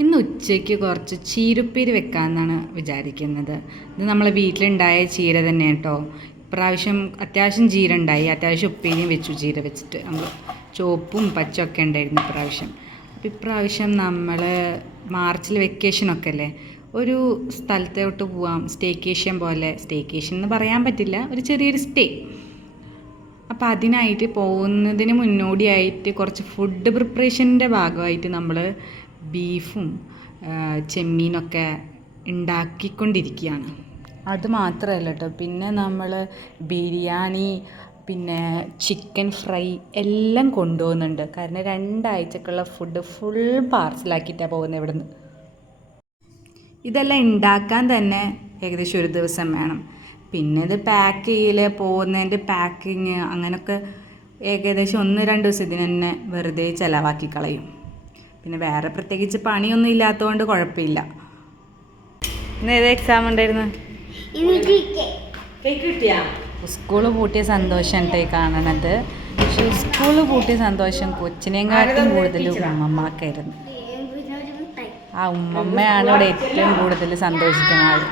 ഇന്ന് ഉച്ചയ്ക്ക് കുറച്ച് ചീരുപ്പേരി വെക്കാമെന്നാണ് വിചാരിക്കുന്നത്. ഇത് നമ്മളെ വീട്ടിലുണ്ടായ ചീര തന്നെ കേട്ടോ. ഇപ്രാവശ്യം അത്യാവശ്യം ചീര ഉണ്ടായി, അത്യാവശ്യം ഉപ്പേരിയും വെച്ചു ചീര വെച്ചിട്ട്. നമ്മൾ ചുവപ്പും പച്ചയൊക്കെ ഉണ്ടായിരുന്നു ഇപ്രാവശ്യം. അപ്പോൾ ഇപ്രാവശ്യം നമ്മൾ മാർച്ചിൽ വെക്കേഷനൊക്കെ അല്ലേ, ഒരു സ്ഥലത്തോട്ട് പോവാം, സ്റ്റേക്കേഷൻ പോലെ. സ്റ്റേക്കേഷൻ എന്ന് പറയാൻ പറ്റില്ല, ഒരു ചെറിയൊരു സ്റ്റേ. അപ്പോൾ അതിനായിട്ട് പോകുന്നതിന് മുന്നോടിയായിട്ട് കുറച്ച് ഫുഡ് പ്രിപ്പറേഷൻ്റെ ഭാഗമായിട്ട് നമ്മൾ ബീഫും ചെമ്മീനൊക്കെ ഉണ്ടാക്കിക്കൊണ്ടിരിക്കുകയാണ്. അത് മാത്രമല്ല കേട്ടോ, പിന്നെ നമ്മൾ ബിരിയാണി, പിന്നെ ചിക്കൻ ഫ്രൈ എല്ലാം കൊണ്ടുപോകുന്നുണ്ട്. കാരണം 2 ആഴ്ചക്കുള്ള ഫുഡ് ഫുൾ പാർസലാക്കിയിട്ടാണ് പോകുന്നത് ഇവിടുന്ന്. ഇതെല്ലാം ഉണ്ടാക്കാൻ തന്നെ ഏകദേശം ഒരു ദിവസം വേണം. പിന്നെ ഇത് പാക്ക് ചെയ്യൽ, പോകുന്നതിൻ്റെ പാക്കിങ്, അങ്ങനെയൊക്കെ ഏകദേശം 1-2 ദിവസം ഇതിന് തന്നെ വെറുതെ ചിലവാക്കി കളയും. പിന്നെ വേറെ പ്രത്യേകിച്ച് പണിയൊന്നും ഇല്ലാത്തതുകൊണ്ട് കുഴപ്പമില്ല. ഇന്ന് ഏത് എക്സാം ഉണ്ടായിരുന്നു? സ്കൂള് പൂട്ടിയ സന്തോഷം ഉണ്ടായി കാണണത്. പക്ഷെ സ്കൂള് പൂട്ടിയ സന്തോഷം കൊച്ചിനെക്കാട്ടും കൂടുതൽ ഉമ്മമ്മക്കായിരുന്നു. ആ ഉമ്മമ്മയാണ് ഇവിടെ ഏറ്റവും കൂടുതൽ സന്തോഷിക്കുന്ന ആൾ.